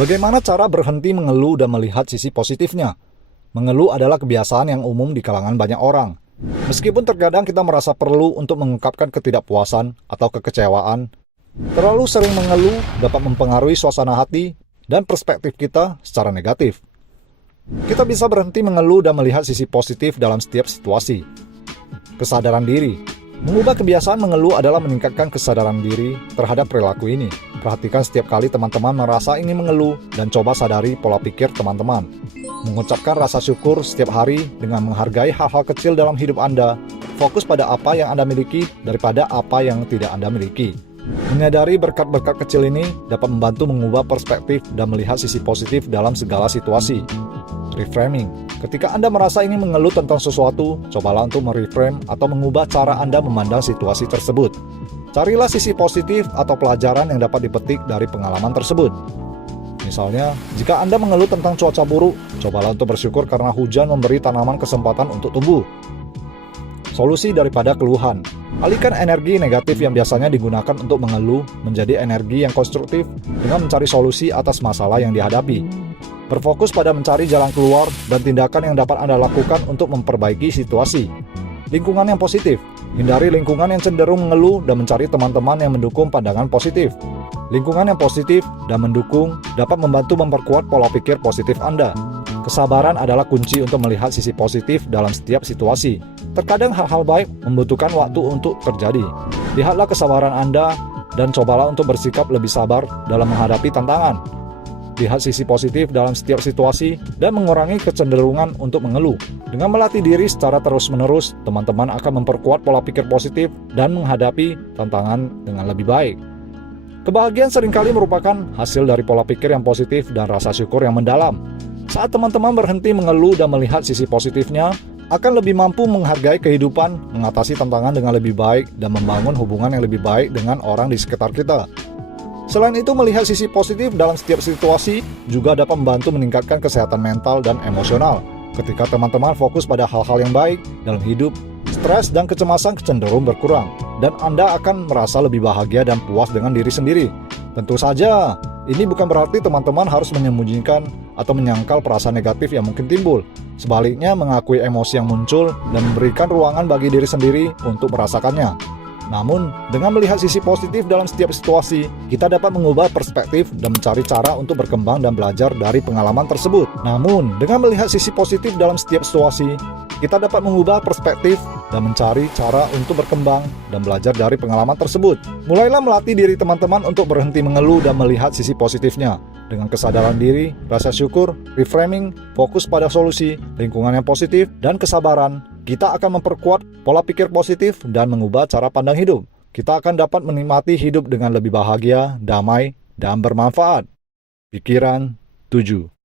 Bagaimana cara berhenti mengeluh dan melihat sisi positifnya? Mengeluh adalah kebiasaan yang umum di kalangan banyak orang. Meskipun terkadang kita merasa perlu untuk mengungkapkan ketidakpuasan atau kekecewaan, terlalu sering mengeluh dapat mempengaruhi suasana hati dan perspektif kita secara negatif. Kita bisa berhenti mengeluh dan melihat sisi positif dalam setiap situasi. Kesadaran diri. Mengubah kebiasaan mengeluh adalah meningkatkan kesadaran diri terhadap perilaku ini. Perhatikan setiap kali teman-teman merasa ingin mengeluh dan coba sadari pola pikir teman-teman. Mengucapkan rasa syukur setiap hari dengan menghargai hal-hal kecil dalam hidup Anda. Fokus pada apa yang Anda miliki daripada apa yang tidak Anda miliki. Menyadari berkat-berkat kecil ini dapat membantu mengubah perspektif dan melihat sisi positif dalam segala situasi. Reframing. Ketika Anda merasa ingin mengeluh tentang sesuatu, cobalah untuk mereframe atau mengubah cara Anda memandang situasi tersebut. Carilah sisi positif atau pelajaran yang dapat dipetik dari pengalaman tersebut. Misalnya, jika Anda mengeluh tentang cuaca buruk, cobalah untuk bersyukur karena hujan memberi tanaman kesempatan untuk tumbuh. Solusi daripada keluhan. Alihkan energi negatif yang biasanya digunakan untuk mengeluh menjadi energi yang konstruktif dengan mencari solusi atas masalah yang dihadapi. Berfokus pada mencari jalan keluar dan tindakan yang dapat Anda lakukan untuk memperbaiki situasi. Lingkungan yang positif. Hindari lingkungan yang cenderung mengeluh dan mencari teman-teman yang mendukung pandangan positif. Lingkungan yang positif dan mendukung dapat membantu memperkuat pola pikir positif Anda. Kesabaran adalah kunci untuk melihat sisi positif dalam setiap situasi. Terkadang hal-hal baik membutuhkan waktu untuk terjadi. Lihatlah kesabaran Anda dan cobalah untuk bersikap lebih sabar dalam menghadapi tantangan. Lihat sisi positif dalam setiap situasi dan mengurangi kecenderungan untuk mengeluh. Dengan melatih diri secara terus-menerus, teman-teman akan memperkuat pola pikir positif dan menghadapi tantangan dengan lebih baik. Kebahagiaan seringkali merupakan hasil dari pola pikir yang positif dan rasa syukur yang mendalam. Saat teman-teman berhenti mengeluh dan melihat sisi positifnya, akan lebih mampu menghargai kehidupan, mengatasi tantangan dengan lebih baik, dan membangun hubungan yang lebih baik dengan orang di sekitar kita. Selain itu, melihat sisi positif dalam setiap situasi juga dapat membantu meningkatkan kesehatan mental dan emosional. Ketika teman-teman fokus pada hal-hal yang baik dalam hidup, stres dan kecemasan cenderung berkurang, dan Anda akan merasa lebih bahagia dan puas dengan diri sendiri. Tentu saja, ini bukan berarti teman-teman harus menyembunyikan atau menyangkal perasaan negatif yang mungkin timbul. Sebaliknya, mengakui emosi yang muncul dan memberikan ruangan bagi diri sendiri untuk merasakannya. Namun, dengan melihat sisi positif dalam setiap situasi, kita dapat mengubah perspektif dan mencari cara untuk berkembang dan belajar dari pengalaman tersebut. Namun, dengan melihat sisi positif dalam setiap situasi, kita dapat mengubah perspektif dan mencari cara untuk berkembang dan belajar dari pengalaman tersebut. Mulailah melatih diri teman-teman untuk berhenti mengeluh dan melihat sisi positifnya. Dengan kesadaran diri, rasa syukur, reframing, fokus pada solusi, lingkungan yang positif, dan kesabaran, kita akan memperkuat pola pikir positif dan mengubah cara pandang hidup. Kita akan dapat menikmati hidup dengan lebih bahagia, damai, dan bermanfaat. Pikiran 7.